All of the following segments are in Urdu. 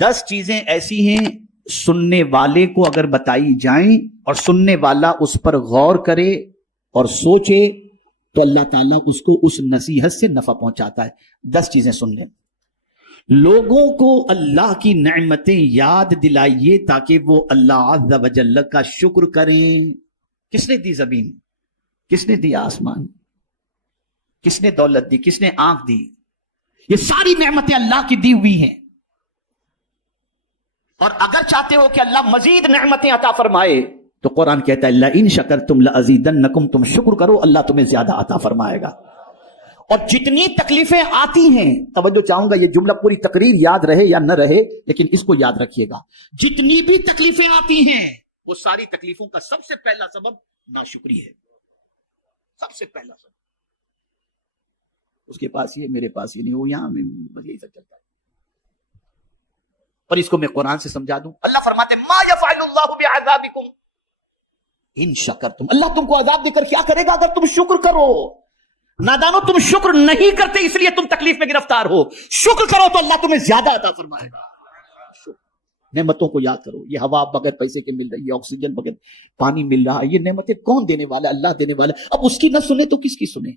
10 چیزیں ایسی ہیں سننے والے کو اگر بتائی جائیں اور سننے والا اس پر غور کرے اور سوچے تو اللہ تعالیٰ اس کو اس نصیحت سے نفع پہنچاتا ہے. 10 چیزیں سن لیں. لوگوں کو اللہ کی نعمتیں یاد دلائیے تاکہ وہ اللہ عز و جل کا شکر کریں. کس نے دی زمین؟ کس نے دیا آسمان؟ کس نے دولت دی؟ کس نے آنکھ دی؟ یہ ساری نعمتیں اللہ کی دی ہوئی ہیں. اور اگر چاہتے ہو کہ اللہ مزید نعمتیں عطا فرمائے تو قرآن کہتا ہے لئن شکرتم لازیدنکم، تم شکر کرو اللہ تمہیں زیادہ عطا فرمائے گا. اور جتنی تکلیفیں آتی ہیں، توجہ چاہوں گا یہ جملہ پوری تقریر یاد رہے یا نہ رہے لیکن اس کو یاد رکھیے گا، جتنی بھی تکلیفیں آتی ہیں وہ ساری تکلیفوں کا سب سے پہلا سبب ناشکری ہے. سب سے پہلا سبب. اس کے پاس یہ، میرے پاس یہ نہیں، وہ یہاں میں بس یہی سب چلتا ہے. اور اس کو میں قرآن سے سمجھا دوں. اللہ فرماتے ہیں ما یفعل اللہ بعذابکم ان شکرتم، اللہ تم کو عذاب دے کر کیا کرے گا اگر تم شکر کرو. نادانو، تم شکر نہیں کرتے اس لیے تم تکلیف میں گرفتار ہو. شکر کرو تو اللہ تمہیں زیادہ عطا فرمائے گا. نعمتوں کو یاد کرو. یہ ہوا بغیر پیسے کے مل رہی ہے، آکسیجن بغیر پانی مل رہا ہے، یہ نعمتیں کون دینے والا؟ اللہ دینے والا. اب اس کی نہ سنے تو کس کی سنے؟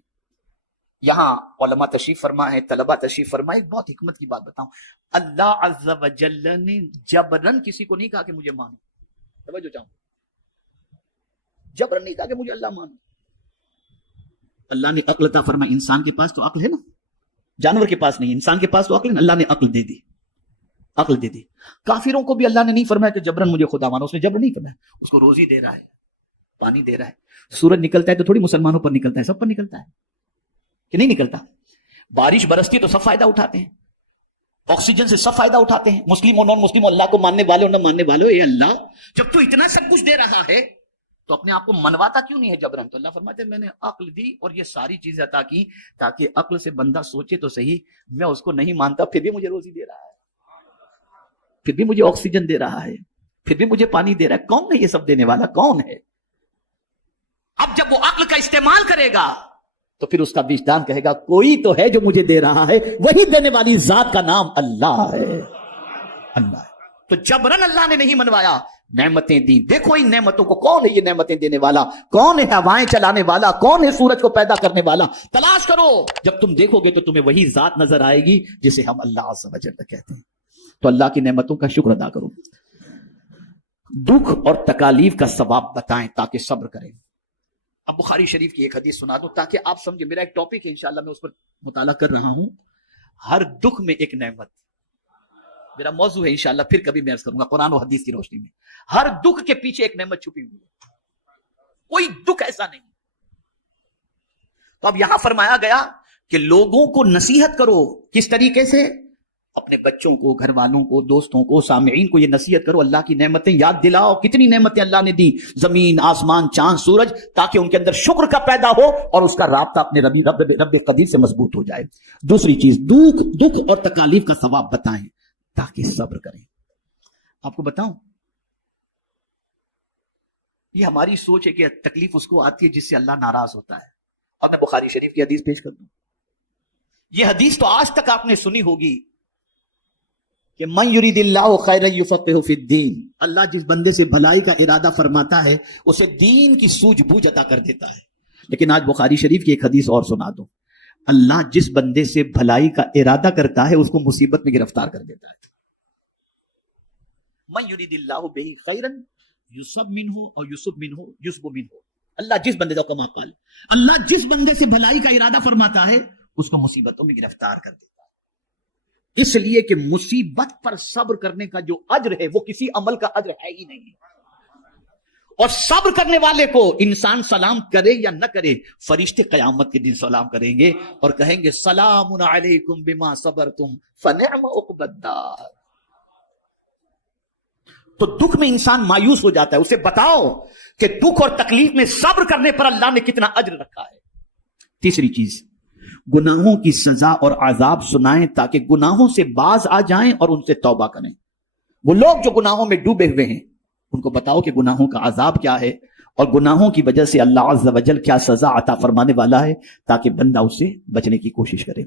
یہاں علماء تشریف فرما ہے، طلباء تشریف فرما. ایک بہت حکمت کی بات بتاؤں. اللہ عز و جل نے جبرن کسی کو نہیں کہا کہ مجھے مانو. توجہ چاہوں، جبرن نہیں کہا کہ مجھے اللہ مانو. اللہ نے عقل عطا فرمائی. انسان کے پاس تو عقل ہے نا، جانور کے پاس نہیں، انسان کے پاس تو عقل ہے. اللہ نے عقل دے دی، عقل دے دی. کافروں کو بھی اللہ نے نہیں فرمایا کہ جبرن مجھے خدا مانو. اس نے جبرن نہیں فرمایا. اس کو روزی دے رہا ہے، پانی دے رہا ہے. سورج نکلتا ہے تو تھوڑی مسلمانوں پر نکلتا ہے، سب پر نکلتا ہے کہ نہیں نکلتا؟ بارش برستی تو سب فائدہ اٹھاتے ہیں، آکسیجن سے سب فائدہ اٹھاتے ہیں، مسلم اور نان مسلم، اللہ کو ماننے والے اور نہ ماننے والے. اے اللہ، جب تو اتنا سب کچھ دے رہا ہے تو اپنے آپ کو منواتا کیوں نہیں ہے جبرن؟ تو اللہ فرماتے ہیں میں نے عقل دی اور یہ ساری چیزیں عطا کی تاکہ عقل سے بندہ سوچے تو صحیح، میں اس کو نہیں مانتا پھر بھی مجھے روزی دے رہا ہے، پھر بھی مجھے آکسیجن دے رہا ہے، پھر بھی مجھے پانی دے رہا ہے. کون ہے یہ سب دینے والا؟ کون ہے؟ اب جب وہ عقل کا استعمال کرے گا تو پھر اس کا وجدان کہے گا کوئی تو ہے جو مجھے دے رہا ہے، وہی دینے والی ذات کا نام اللہ ہے. اللہ ہے. تو جبرن اللہ نے نہیں منوایا، نعمتیں دی. دیکھو ان نعمتوں کو، کون ہے یہ نعمتیں دینے والا؟ کون ہے ہوائیں چلانے والا؟ کون ہے سورج کو پیدا کرنے والا؟ تلاش کرو. جب تم دیکھو گے تو تمہیں وہی ذات نظر آئے گی جسے ہم اللہ عز و جل کہتے ہیں. تو اللہ کی نعمتوں کا شکر ادا کرو. دکھ اور تکالیف کا ثواب بتائیں تاکہ صبر کریں. اب بخاری شریف کی ایک حدیث سنا دو تاکہ آپ سمجھیں. میرا ایک ٹاپک ہے انشاءاللہ، میں اس پر مطالعہ کر رہا ہوں. ہر دکھ میں ایک نعمت، میرا موضوع ہے انشاءاللہ، پھر کبھی میں عرض کروں گا قرآن و حدیث کی روشنی میں. ہر دکھ کے پیچھے ایک نعمت چھپی ہوئی ہے، کوئی دکھ ایسا نہیں. تو اب یہاں فرمایا گیا کہ لوگوں کو نصیحت کرو. کس طریقے سے؟ اپنے بچوں کو، گھر والوں کو، دوستوں کو، سامعین کو یہ نصیحت کرو. اللہ کی نعمتیں یاد دلاؤ. کتنی نعمتیں اللہ نے دی، زمین، آسمان، چاند، سورج، تاکہ ان کے اندر شکر کا پیدا ہو اور اس کا رابطہ اپنے رب قدیر سے مضبوط ہو جائے. دوسری چیز، دکھ اور تکالیف کا ثواب بتائیں تاکہ صبر کریں. آپ کو بتاؤں، یہ ہماری سوچ ہے کہ تکلیف اس کو آتی ہے جس سے اللہ ناراض ہوتا ہے. اور میں بخاری شریف کی حدیث پیش کر دوں. یہ حدیث تو آج تک آپ نے سنی ہوگی کہ من یرید اللہ خیرا یفقہہ فی الدین. اللہ جس بندے سے بھلائی کا ارادہ فرماتا ہے اسے دین کی سوجھ بوجھ عطا کر دیتا ہے. لیکن آج بخاری شریف کی ایک حدیث اور سنا دو. اللہ جس بندے سے بھلائی کا ارادہ کرتا ہے اس کو مصیبت میں گرفتار کر دیتا ہے. من یرید اللہ بہ خیرا یصب منہ اور یصب منہ یصب منہ. اللہ جس بندے کا قال، اللہ جس بندے سے بھلائی کا ارادہ فرماتا ہے اس کو مصیبتوں میں گرفتار کر دیتا ہے. اس لیے کہ مصیبت پر صبر کرنے کا جو اجر ہے وہ کسی عمل کا اجر ہے ہی نہیں. اور صبر کرنے والے کو انسان سلام کرے یا نہ کرے، فرشتے قیامت کے دن سلام کریں گے اور کہیں گے سلام علیکم بما صبرتم فنعم عقبی الدار. تو دکھ میں انسان مایوس ہو جاتا ہے. اسے بتاؤ کہ دکھ اور تکلیف میں صبر کرنے پر اللہ نے کتنا اجر رکھا ہے. تیسری چیز، گناہوں کی سزا اور عذاب سنائیں تاکہ گناہوں سے باز آ جائیں اور ان سے توبہ کریں. وہ لوگ جو گناہوں میں ڈوبے ہوئے ہیں ان کو بتاؤ کہ گناہوں کا عذاب کیا ہے اور گناہوں کی وجہ سے اللہ عز و جل کیا سزا عطا فرمانے والا ہے تاکہ بندہ اس سے بچنے کی کوشش کرے.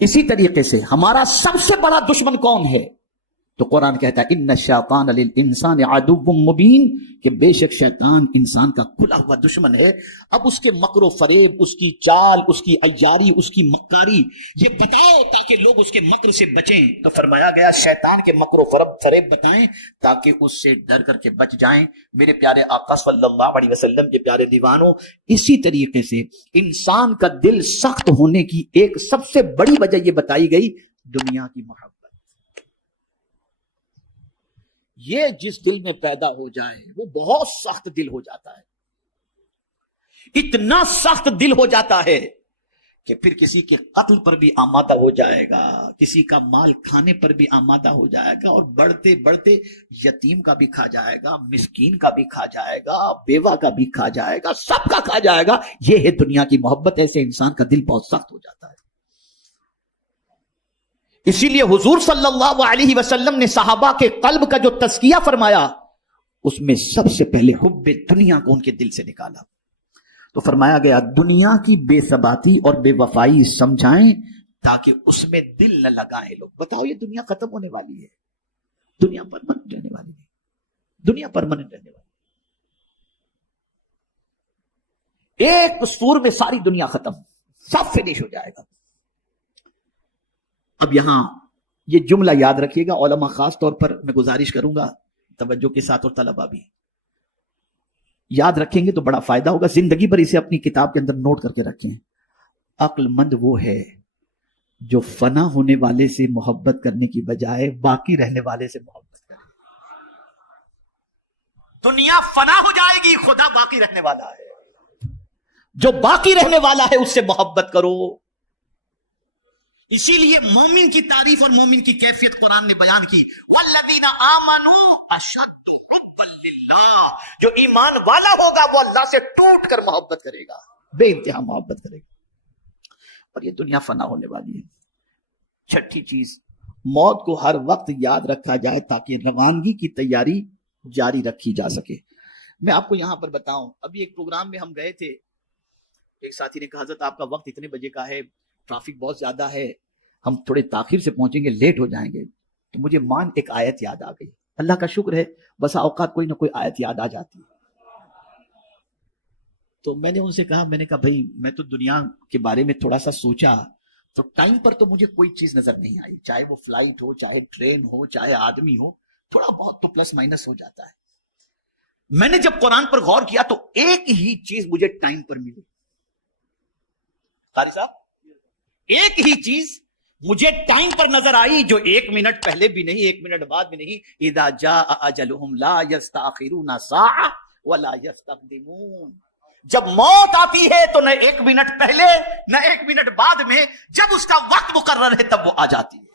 اسی طریقے سے ہمارا سب سے بڑا دشمن کون ہے؟ تو قرآن کہتا ہے ان الشیطان للانسان عدو مبین کہ بے شک شیطان انسان کا کھلا ہوا دشمن ہے. اب اس کے مکر و فریب، اس کی چال، اس کی عیاری، اس کی مکاری یہ بتاؤ تاکہ لوگ اس کے مکر سے بچیں. تو فرمایا گیا شیطان کے مکر و فریب بتائیں تاکہ اس سے ڈر کر کے بچ جائیں. میرے پیارے آقا صلی اللہ علیہ وسلم کے پیارے دیوانوں، اسی طریقے سے انسان کا دل سخت ہونے کی ایک سب سے بڑی وجہ یہ بتائی گئی دنیا کی محبت. یہ جس دل میں پیدا ہو جائے وہ بہت سخت دل ہو جاتا ہے، اتنا سخت دل ہو جاتا ہے کہ پھر کسی کے قتل پر بھی آمادہ ہو جائے گا، کسی کا مال کھانے پر بھی آمادہ ہو جائے گا، اور بڑھتے بڑھتے یتیم کا بھی کھا جائے گا، مسکین کا بھی کھا جائے گا، بیوہ کا بھی کھا جائے گا، سب کا کھا جائے گا. یہ ہے دنیا کی محبت. ایسے انسان کا دل بہت سخت ہو جاتا ہے. اسی لیے حضور صلی اللہ علیہ وسلم نے صحابہ کے قلب کا جو تزکیہ فرمایا اس میں سب سے پہلے حب دنیا کو ان کے دل سے نکالا. تو فرمایا گیا دنیا کی بے ثباتی اور بے وفائی سمجھائیں تاکہ اس میں دل نہ لگائیں لوگ. بتاؤ یہ دنیا ختم ہونے والی ہے، دنیا پرماننٹ رہنے والی ہے، دنیا پرماننٹ رہنے والی ہے. ایک سور میں ساری دنیا ختم، سب فنش ہو جائے گا. اب یہاں یہ جملہ یاد رکھیے گا، علماء خاص طور پر میں گزارش کروں گا توجہ کے ساتھ، اور طلبہ بھی یاد رکھیں گے تو بڑا فائدہ ہوگا. زندگی بھر اسے اپنی کتاب کے اندر نوٹ کر کے رکھیں. عقل مند وہ ہے جو فنا ہونے والے سے محبت کرنے کی بجائے باقی رہنے والے سے محبت کرے. دنیا فنا ہو جائے گی، خدا باقی رہنے والا ہے. جو باقی رہنے والا ہے اس سے محبت کرو. اسی لیے مومن کی تعریف اور مومن کی کیفیت قرآن نے بیان کی. والذین آمنوا اشد حبا للہ، جو ایمان والا ہوگا وہ اللہ سے ٹوٹ کر محبت کرے گا، بے انتہا محبت کرے گا. اور یہ دنیا فنا ہونے والی ہے. چھٹی چیز، موت کو ہر وقت یاد رکھا جائے تاکہ روانگی کی تیاری جاری رکھی جا سکے. میں آپ کو یہاں پر بتاؤں، ابھی ایک پروگرام میں ہم گئے تھے، ایک ساتھی نے کہا حضرت آپ کا وقت اتنے بجے کا ہے، ٹریفک بہت زیادہ ہے، ہم تھوڑے تاخیر سے پہنچیں گے، لیٹ ہو جائیں گے. تو مجھے ایک آیت یاد آ گئی. اللہ کا شکر ہے بسا اوقات کوئی نہ کوئی آیت یاد آ جاتی ہے. تو میں نے ان سے کہا، میں نے کہا بھائی میں تو دنیا کے بارے میں تھوڑا سا سوچا تو ٹائم پر تو مجھے کوئی چیز نظر نہیں آئی، چاہے وہ فلائٹ ہو، چاہے ٹرین ہو، چاہے آدمی ہو، تھوڑا بہت تو پلس مائنس ہو جاتا ہے. میں نے جب قرآن پر غور کیا تو ایک ہی چیز مجھے ٹائم پر ملی. قاری صاحب، ایک ہی چیز مجھے ٹائم پر نظر آئی جو 1 منٹ پہلے بھی نہیں، 1 منٹ بعد بھی نہیں. اذا جاء اجلهم لا يستأخرون ساعة ولا يستقدمون. جب موت آتی ہے تو نہ 1 منٹ پہلے نہ 1 منٹ بعد میں، جب اس کا وقت مقرر ہے تب وہ آ جاتی ہے.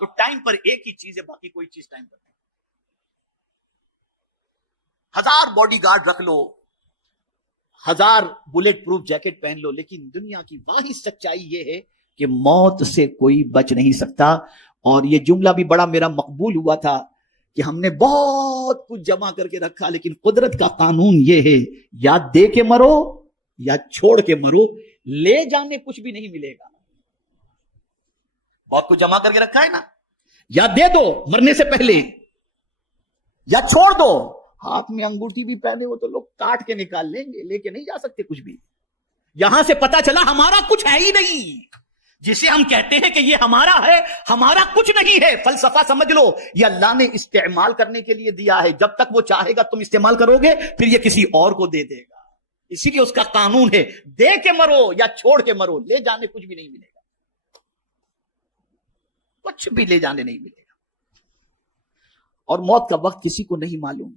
تو ٹائم پر ایک ہی چیز ہے، باقی کوئی چیز ٹائم پر نہیں. 1000 باڈی گارڈ رکھ لو، 1000 بلیٹ پروف جیکٹ پہن لو، لیکن دنیا کی واحد سچائی یہ ہے کہ موت سے کوئی بچ نہیں سکتا. اور یہ جملہ بھی بڑا میرا مقبول ہوا تھا کہ ہم نے بہت کچھ جمع کر کے رکھا، لیکن قدرت کا قانون یہ ہے یا دے کے مرو یا چھوڑ کے مرو، لے جانے کچھ بھی نہیں ملے گا. بہت کچھ جمع کر کے رکھا ہے نا، یا دے دو مرنے سے پہلے یا چھوڑ دو. ہاتھ میں انگوٹھی بھی پہنے ہو تو لوگ کاٹ کے نکال لیں گے، لے کے نہیں جا سکتے کچھ بھی. یہاں سے پتا چلا ہمارا کچھ ہے ہی نہیں. جسے ہم کہتے ہیں کہ یہ ہمارا ہے، ہمارا کچھ نہیں ہے. فلسفہ سمجھ لو، یہ اللہ نے استعمال کرنے کے لیے دیا ہے. جب تک وہ چاہے گا تم استعمال کرو گے، پھر یہ کسی اور کو دے دے گا. اسی لیے اس کا قانون ہے دے کے مرو یا چھوڑ کے مرو، لے جانے کچھ بھی نہیں ملے گا، کچھ بھی لے جانے نہیں ملے گا. اور موت کا وقت کسی کو نہیں معلوم.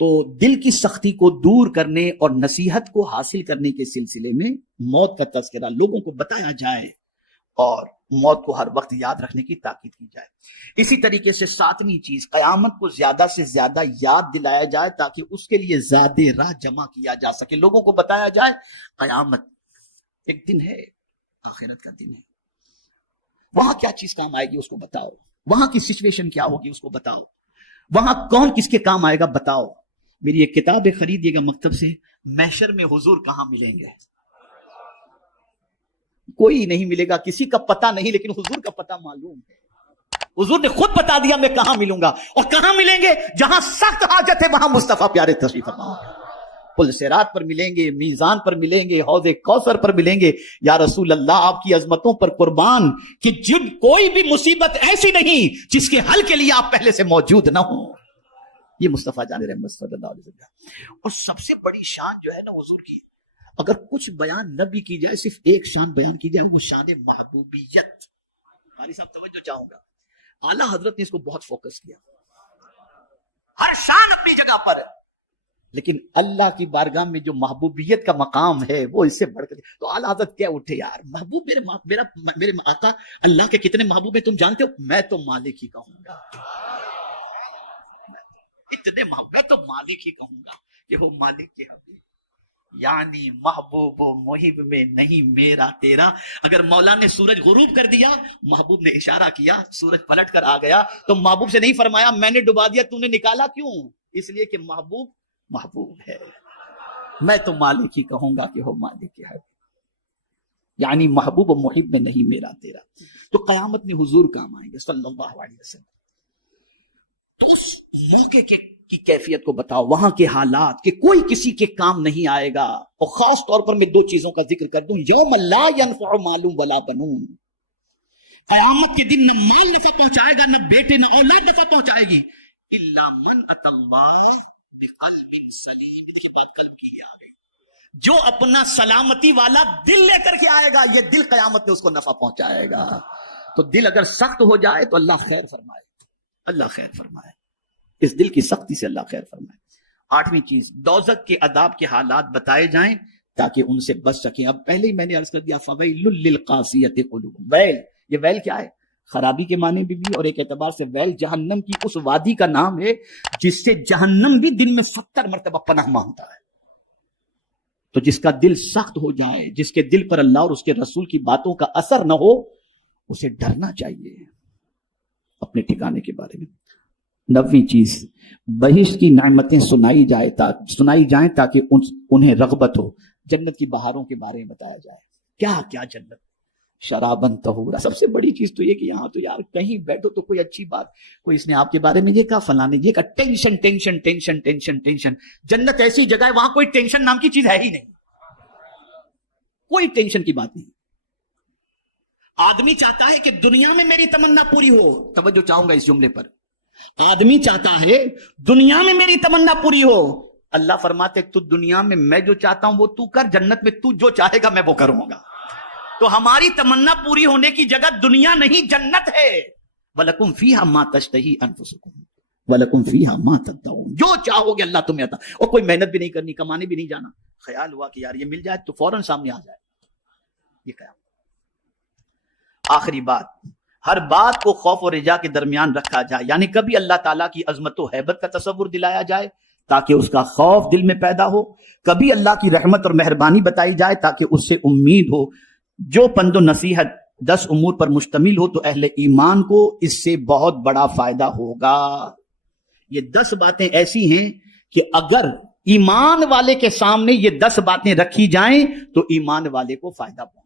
تو دل کی سختی کو دور کرنے اور نصیحت کو حاصل کرنے کے سلسلے میں موت کا تذکرہ لوگوں کو بتایا جائے اور موت کو ہر وقت یاد رکھنے کی تاکید کی جائے. اسی طریقے سے 7ویں چیز، قیامت کو زیادہ سے زیادہ یاد دلایا جائے تاکہ اس کے لیے زیادہ راہ جمع کیا جا سکے. لوگوں کو بتایا جائے قیامت ایک دن ہے، آخرت کا دن ہے، وہاں کیا چیز کام آئے گی اس کو بتاؤ، وہاں کی سچویشن کیا ہوگی اس کو بتاؤ، وہاں کون کس کے کام آئے گا بتاؤ. میری ایک کتاب خریدیے گا مکتب سے، محشر میں حضور کہاں ملیں گے. کوئی نہیں ملے گا، کسی کا پتہ نہیں، لیکن حضور کا پتہ معلوم ہے. حضور نے خود بتا دیا میں کہاں ملوں گا، اور کہاں ملیں گے؟ جہاں سخت حاجت ہے وہاں مصطفیٰ پیارے تشریف فرما گے۔ پل صراط پر ملیں گے، میزان پر ملیں گے، حوض کوثر پر ملیں گے۔ یا رسول اللہ آپ کی عظمتوں پر قربان کہ جن کوئی بھی مصیبت ایسی نہیں جس کے حل کے لیے آپ پہلے سے موجود نہ ہوں۔ یہ مصطفیٰ جان رحمت صلی اللہ علیہ وسلم۔ اور سب سے بڑی شان جو ہے نا حضور کی، اگر کچھ بیان نہ بھی کی جائے، صرف ایک شان بیان کی جائے، وہ شان محبوبیت۔ ہماری صاحب توجہ چاہوں گا، اعلیٰ حضرت نے اس کو بہت فوکس کیا، ہر شان اپنی جگہ پر، لیکن اللہ کی بارگاہ میں جو محبوبیت کا مقام ہے وہ اس سے بڑھ کر، تو اعلیٰ حضرت کیا اٹھے یار، محبوب میرے آقا اللہ کے کتنے محبوب ہیں تم جانتے ہو؟ میں تو مالک ہی کہوں گا، اتنے محبوب، میں تو مالک ہی کہوں گا کہ وہ مالک کے حبیب، یعنی محبوب و محب میں نہیں میرا تیرا۔ اگر مولا نے سورج غروب کر دیا، محبوب نے اشارہ کیا، سورج پلٹ کر آ گیا، تو محبوب سے نہیں فرمایا میں نے ڈبا دیا تو نے نکالا کیوں؟ اس لیے کہ محبوب محبوب ہے، میں تو مالک ہی کہوں گا کہ وہ مالک ہے، یعنی محبوب و محب میں نہیں میرا تیرا۔ تو قیامت میں حضور کام آئیں گے صلی اللہ علیہ وسلم۔ تو اس موقع کی کیفیت کو بتاؤ، وہاں کے حالات کہ کوئی کسی کے کام نہیں آئے گا۔ اور خاص طور پر میں دو چیزوں کا ذکر کر دوں، یوم لا ينفع مال ولا بنون، قیامت کے دن نہ مال نفع پہنچائے گا، نہ بیٹے نہ اولاد نفع پہنچائے گی، الا من اتى الله بقلب سلیم۔ دیکھیے بات قلب کی آ گئی، جو اپنا سلامتی والا دل لے کر کے آئے گا، یہ دل قیامت میں اس کو نفع پہنچائے گا۔ تو دل اگر سخت ہو جائے تو اللہ خیر فرمائے، اللہ خیر فرمائے، اس دل کی سختی سے اللہ خیر فرمائے۔ آٹھویں چیز، دوزخ کے عذاب کے حالات بتائے جائیں تاکہ ان سے بچ سکیں۔ اب پہلے ہی میں نے عرض کر دیا فویل للقاسیۃ قلوبہم، ویل، یہ ویل کیا ہے؟ خرابی کے معنی بھی، اور ایک اعتبار سے ویل جہنم کی اس وادی کا نام ہے جس سے جہنم بھی دن میں 70 مرتبہ پناہ مانگتا ہے۔ تو جس کا دل سخت ہو جائے، جس کے دل پر اللہ اور اس کے رسول کی باتوں کا اثر نہ ہو، اسے ڈرنا چاہیے اپنے ٹھکانے کے بارے میں۔ 9ویں چیز، بہشت کی نعمتیں سنائی جائیں تاکہ انہیں رغبت ہو۔ جنت کی بہاروں کے بارے میں بتایا جائے، کیا کیا جنت، شرابن طہورا۔ سب سے بڑی چیز تو یہ کہ یہاں تو یار کہیں بیٹھو تو کوئی اچھی بات، کوئی اس نے آپ کے بارے میں یہ کہا، فلاں نے یہ کہا، tension tension tension tension tension. جنت ایسی جگہ ہے وہاں کوئی ٹینشن نام کی چیز ہے ہی نہیں، کوئی ٹینشن کی بات نہیں۔ آدمی چاہتا ہے کہ دنیا میں میری تمنا پوری ہو، توجہ چاہوں گا اس جملے پر، آدمی چاہتا ہے دنیا میں میری تمنا پوری ہو، اللہ فرماتے تو دنیا میں جو چاہتا ہوں وہ تو کر، جنت میں تو جو چاہے گا میں وہ کروں گا۔ تو ہماری تمنا پوری ہونے کی جگہ دنیا نہیں جنت ہے۔ وَلَكُمْ فِيهَا مَا تَشْتَهِي أَنفُسُكُمْ وَلَكُمْ فِيهَا مَا تَدَّعُونَ، جو چاہو گے اللہ تمہیں عطا، اور کوئی محنت بھی نہیں کرنی، کمانے بھی نہیں جانا، خیال ہوا کہ یار یہ مل جائے تو فوراً سامنے آ جائے، یہ قیامت۔ آخری بات، ہر بات کو خوف و رجا کے درمیان رکھا جائے، یعنی کبھی اللہ تعالیٰ کی عظمت و ہیبت کا تصور دلایا جائے تاکہ اس کا خوف دل میں پیدا ہو، کبھی اللہ کی رحمت اور مہربانی بتائی جائے تاکہ اس سے امید ہو۔ جو پند و نصیحت 10 امور پر مشتمل ہو تو اہل ایمان کو اس سے بہت بڑا فائدہ ہوگا۔ یہ 10 باتیں ایسی ہیں کہ اگر ایمان والے کے سامنے یہ 10 باتیں رکھی جائیں تو ایمان والے کو فائدہ پہنچے۔